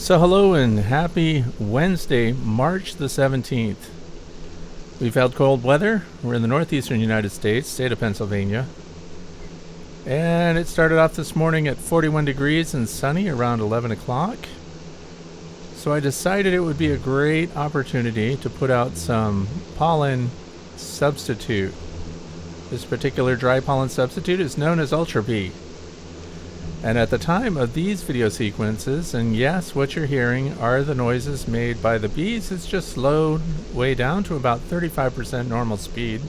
So hello and happy Wednesday, March the 17th. We've had cold weather. We're in the northeastern United States, state of Pennsylvania. And it started off this morning at 41 degrees and sunny around 11 o'clock. So I decided it would be a great opportunity to put out some pollen substitute. This particular dry pollen substitute is known as Ultra Bee. And at the time of these video sequences, and yes, what you're hearing are the noises made by the bees, it's just slowed way down to about 35% normal speed.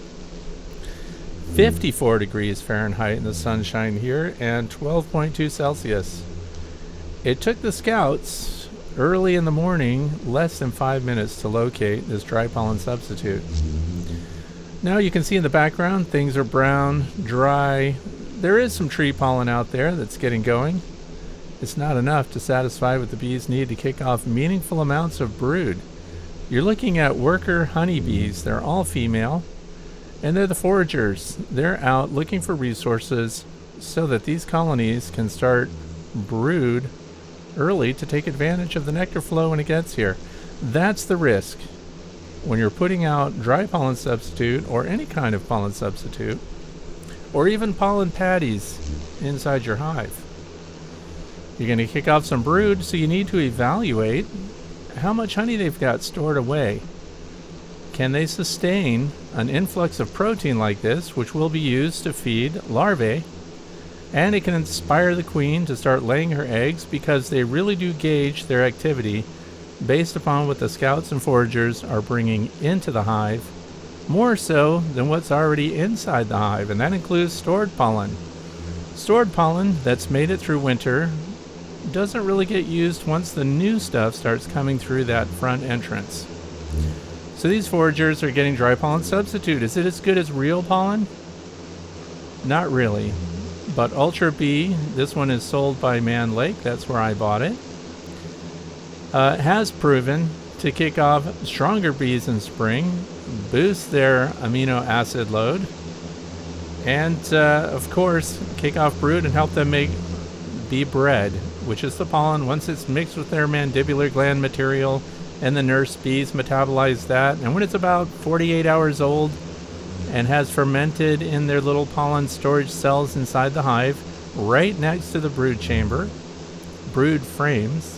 54 degrees Fahrenheit in the sunshine here and 12.2 Celsius. It took the scouts early in the morning less than 5 minutes to locate this dry pollen substitute. Now you can see in the background things are brown, dry. There is some tree pollen out there that's getting going. It's not enough to satisfy what the bees need to kick off meaningful amounts of brood. You're looking at worker honeybees. They're all female, and they're the foragers. They're out looking for resources so that these colonies can start brood early to take advantage of the nectar flow when it gets here. That's the risk when you're putting out dry pollen substitute or any kind of pollen substitute, or even pollen patties inside your hive. You're going to kick off some brood, so you need to evaluate how much honey they've got stored away. Can they sustain an influx of protein like this, which will be used to feed larvae, and it can inspire the queen to start laying her eggs, because they really do gauge their activity based upon what the scouts and foragers are bringing into the hive, more so than what's already inside the hive, and that includes stored pollen. Stored pollen that's made it through winter doesn't really get used once the new stuff starts coming through that front entrance. So these foragers are getting dry pollen substitute. Is it as good as real pollen? Not really. But Ultra Bee, this one is sold by Man Lake, that's where I bought it, has proven to kick off stronger bees in spring, boost their amino acid load, and of course kick off brood and help them make bee bread, which is the pollen. Once it's mixed with their mandibular gland material and the nurse bees metabolize that, and when it's about 48 hours old and has fermented in their little pollen storage cells inside the hive right next to the brood chamber, brood frames,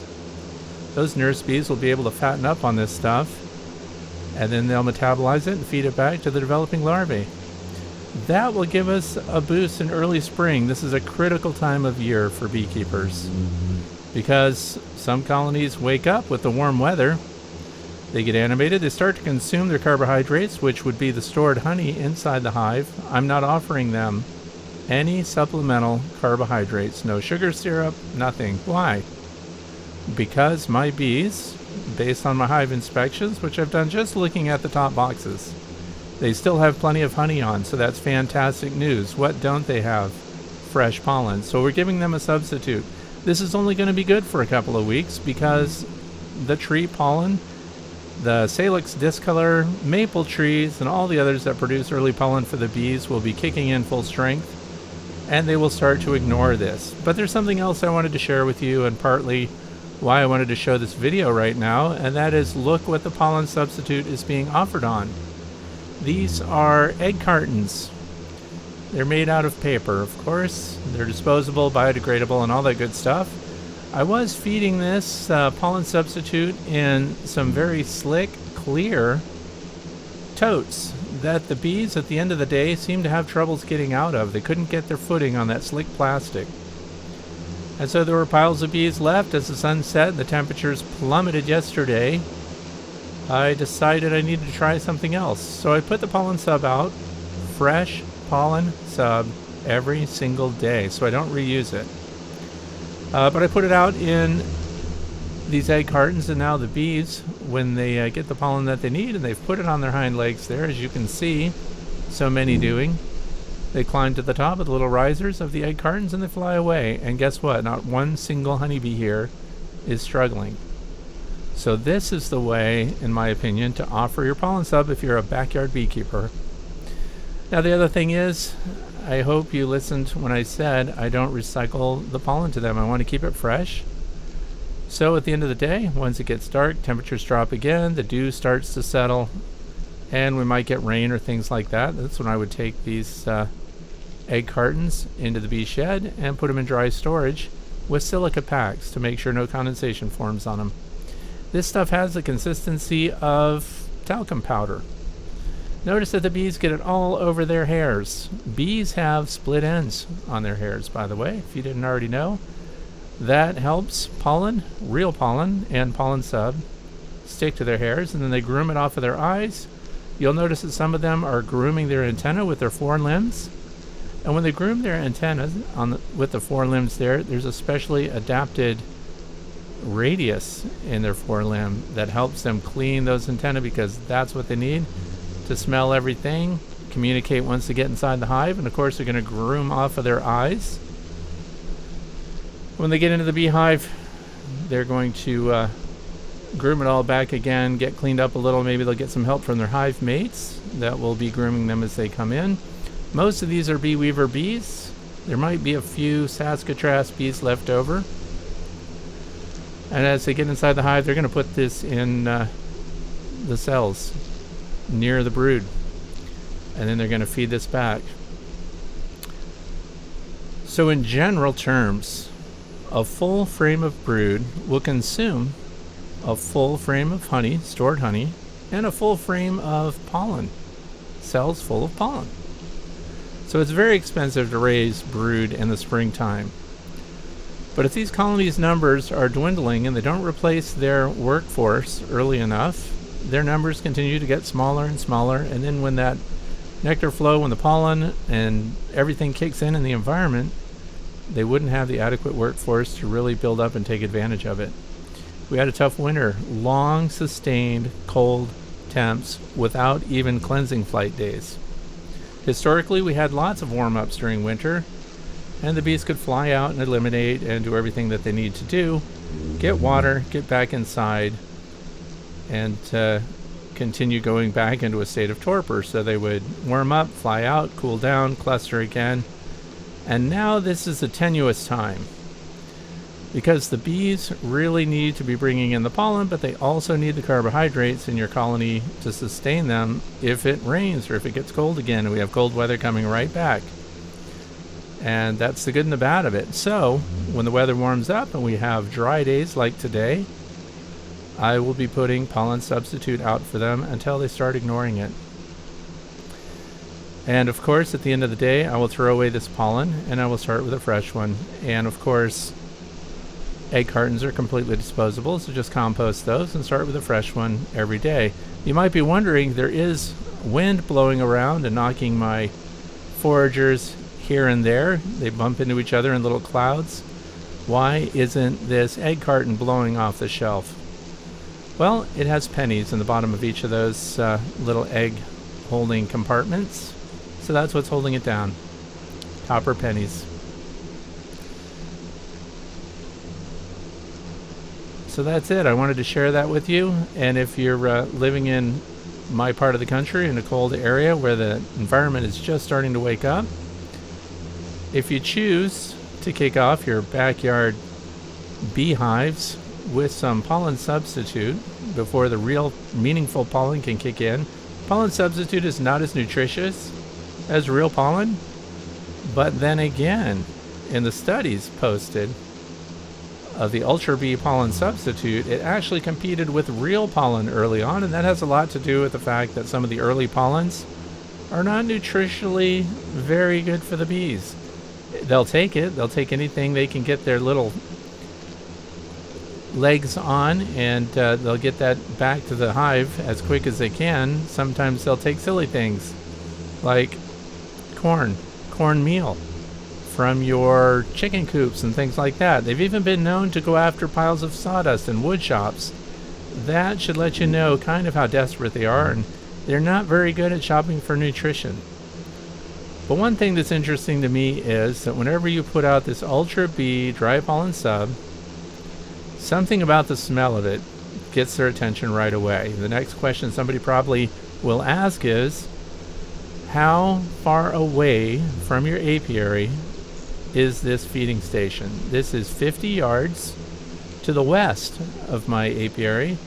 those nurse bees will be able to fatten up on this stuff, and then they'll metabolize it and feed it back to the developing larvae. That will give us a boost in early spring. This is a critical time of year for beekeepers because some colonies wake up with the warm weather. They get animated, they start to consume their carbohydrates, which would be the stored honey inside the hive. I'm not offering them any supplemental carbohydrates, no sugar syrup, nothing. Why? Because my bees, based on my hive inspections, which I've done just looking at the top boxes, they still have plenty of honey on, so that's fantastic news. What don't they have? Fresh pollen. So we're giving them a substitute. This is only going to be good for a couple of weeks because the tree pollen, the Salix discolor, maple trees, and all the others that produce early pollen for the bees will be kicking in full strength, and they will start to ignore this. But there's something else I wanted to share with you, and partly why I wanted to show this video right now, and that is look what the pollen substitute is being offered on. These are egg cartons. They're made out of paper, of course. They're disposable, biodegradable, and all that good stuff. I was feeding this pollen substitute in some very slick, clear totes that the bees at the end of the day seemed to have troubles getting out of. They couldn't get their footing on that slick plastic. And so there were piles of bees left as the sun set and the temperatures plummeted yesterday. I decided I needed to try something else. So I put the pollen sub out, fresh pollen sub, every single day, so I don't reuse it. But I put it out in these egg cartons, and now the bees, when they get the pollen that they need, and they've put it on their hind legs there, as you can see so many doing, they climb to the top of the little risers of the egg cartons and they fly away. And guess what? Not one single honeybee here is struggling. So this is the way, in my opinion, to offer your pollen sub if you're a backyard beekeeper. Now the other thing is, I hope you listened when I said I don't recycle the pollen to them. I want to keep it fresh. So at the end of the day, once it gets dark, temperatures drop again, the dew starts to settle, and we might get rain or things like that. That's when I would take these egg cartons into the bee shed and put them in dry storage with silica packs to make sure no condensation forms on them. This stuff has the consistency of talcum powder. Notice that the bees get it all over their hairs. Bees have split ends on their hairs, by the way, if you didn't already know. That helps pollen, real pollen, and pollen sub stick to their hairs, and then they groom it off of their eyes. You'll notice that some of them are grooming their antenna with their forelimbs. And when they groom their antennas with the forelimbs there's a specially adapted radius in their forelimb that helps them clean those antennae, because that's what they need to smell everything, communicate once they get inside the hive, and of course they're going to groom off of their eyes. When they get into the beehive, they're going to groom it all back again, get cleaned up a little. Maybe they'll get some help from their hive mates that will be grooming them as they come in. Most of these are bee weaver bees. There might be a few Saskatraz bees left over. And as they get inside the hive, they're going to put this in the cells near the brood. And then they're going to feed this back. So in general terms, a full frame of brood will consume a full frame of honey, stored honey, and a full frame of pollen, cells full of pollen. So it's very expensive to raise brood in the springtime. But if these colonies' numbers are dwindling and they don't replace their workforce early enough, their numbers continue to get smaller and smaller, and then when that nectar flow, when the pollen and everything kicks in the environment, they wouldn't have the adequate workforce to really build up and take advantage of it. We had a tough winter, long sustained cold temps without even cleansing flight days. Historically, we had lots of warm-ups during winter, and the bees could fly out and eliminate and do everything that they need to do, get water, get back inside, and continue going back into a state of torpor. So they would warm up, fly out, cool down, cluster again. And now this is a tenuous time, because the bees really need to be bringing in the pollen, but they also need the carbohydrates in your colony to sustain them if it rains or if it gets cold again, and we have cold weather coming right back. And that's the good and the bad of it. So when the weather warms up and we have dry days like today, I will be putting pollen substitute out for them until they start ignoring it. And of course, at the end of the day, I will throw away this pollen and I will start with a fresh one. And of course, egg cartons are completely disposable, so just compost those and start with a fresh one every day. You might be wondering, there is wind blowing around and knocking my foragers here and there. They bump into each other in little clouds. Why isn't this egg carton blowing off the shelf? Well, it has pennies in the bottom of each of those little egg holding compartments. So that's what's holding it down. Copper pennies. So that's it. I wanted to share that with you. And if you're living in my part of the country, in a cold area where the environment is just starting to wake up, if you choose to kick off your backyard beehives with some pollen substitute before the real meaningful pollen can kick in, pollen substitute is not as nutritious as real pollen. But then again, in the studies posted of the Ultra Bee pollen substitute, it actually competed with real pollen early on, and that has a lot to do with the fact that some of the early pollens are not nutritionally very good for the bees. They'll take it. They'll take anything they can get their little legs on, and they'll get that back to the hive as quick as they can. Sometimes they'll take silly things like corn meal from your chicken coops and things like that. They've even been known to go after piles of sawdust in wood shops. That should let you know kind of how desperate they are, and they're not very good at shopping for nutrition. But one thing that's interesting to me is that whenever you put out this Ultra Bee Dry Pollen Sub, something about the smell of it gets their attention right away. The next question somebody probably will ask is, how far away from your apiary is this feeding station? This is 50 yards to the west of my apiary.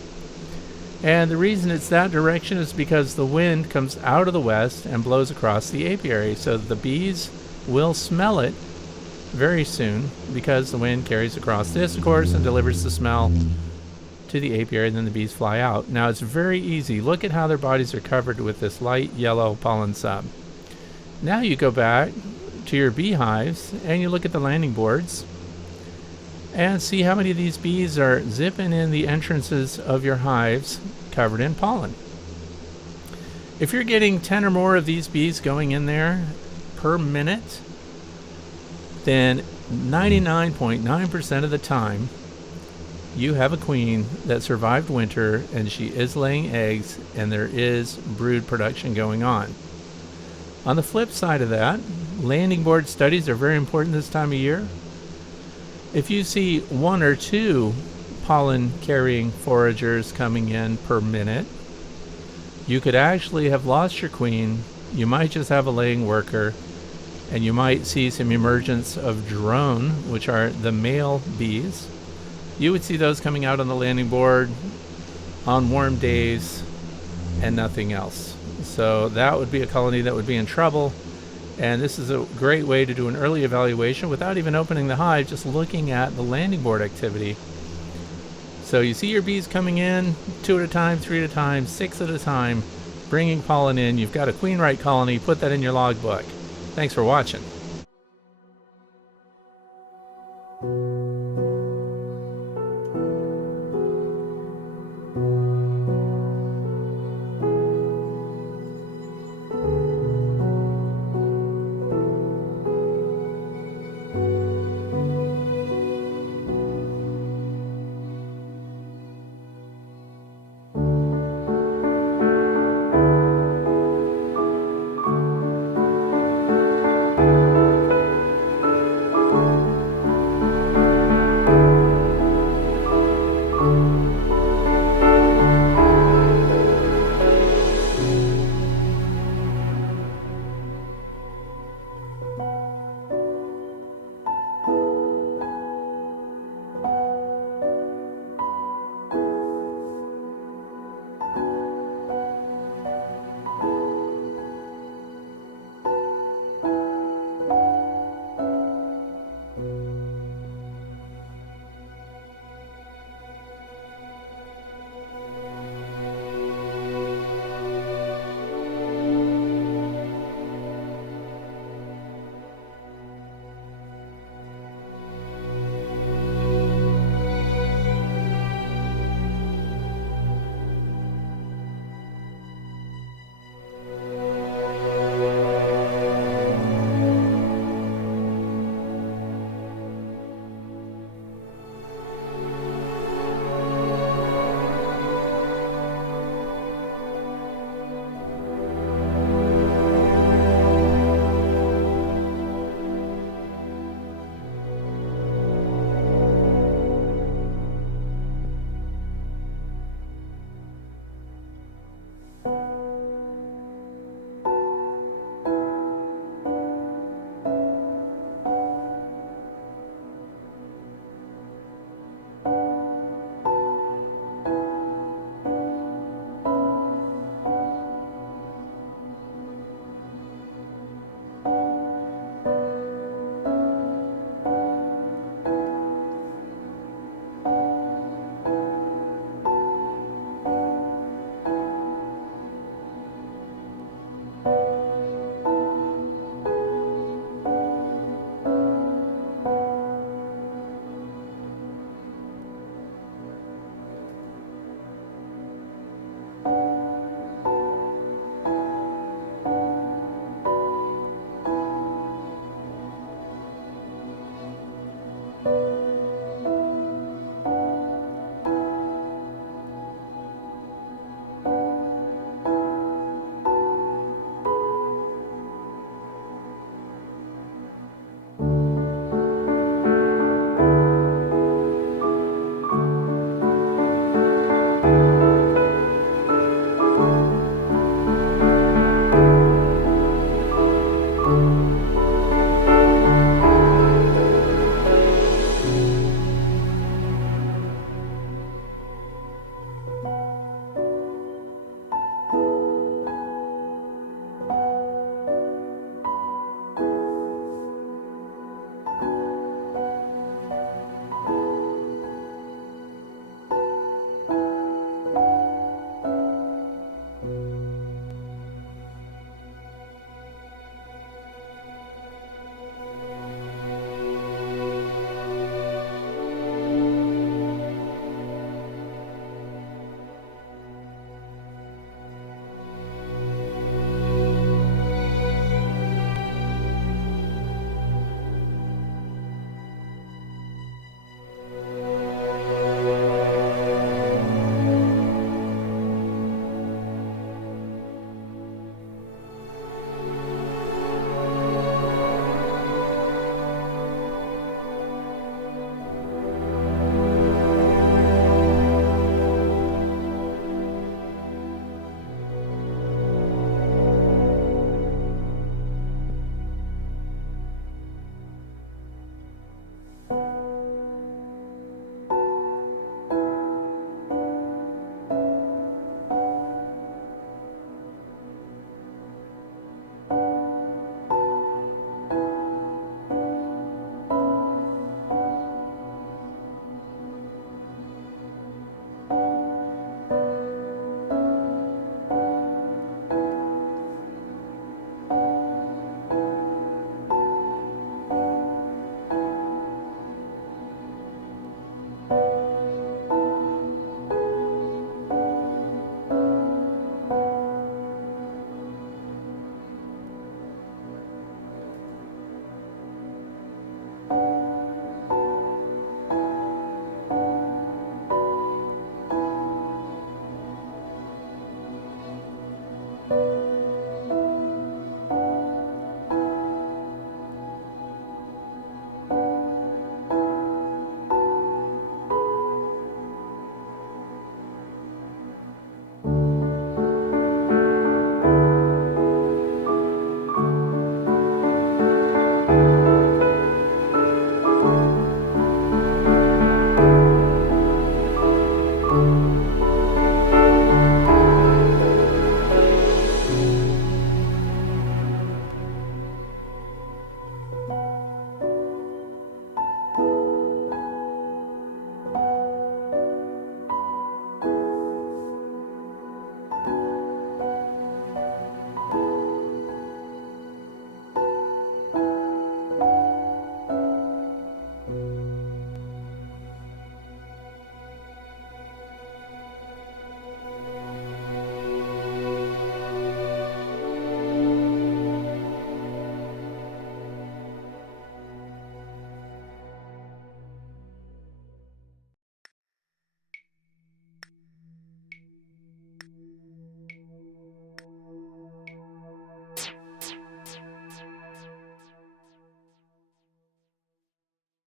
And the reason it's that direction is because the wind comes out of the west and blows across the apiary. So the bees will smell it very soon because the wind carries across this, of course, and delivers the smell to the apiary, and then the bees fly out. Now it's very easy. Look at how their bodies are covered with this light yellow pollen sub. Now you go back to your beehives and you look at the landing boards and see how many of these bees are zipping in the entrances of your hives covered in pollen. If you're getting 10 or more of these bees going in there per minute, then 99.9% of the time you have a queen that survived winter and she is laying eggs and there is brood production going on. On the flip side of that, landing board studies are very important this time of year. If you see 1 or 2 pollen carrying foragers coming in per minute, you could actually have lost your queen. You might just have a laying worker, and you might see some emergence of drone, which are the male bees. You would see those coming out on the landing board on warm days and nothing else. So that would be a colony that would be in trouble. And this is a great way to do an early evaluation without even opening the hive, just looking at the landing board activity. So you see your bees coming in 2 at a time, 3 at a time, 6 at a time, bringing pollen in. You've got a queen right colony. Put that in your logbook. Thanks for watching.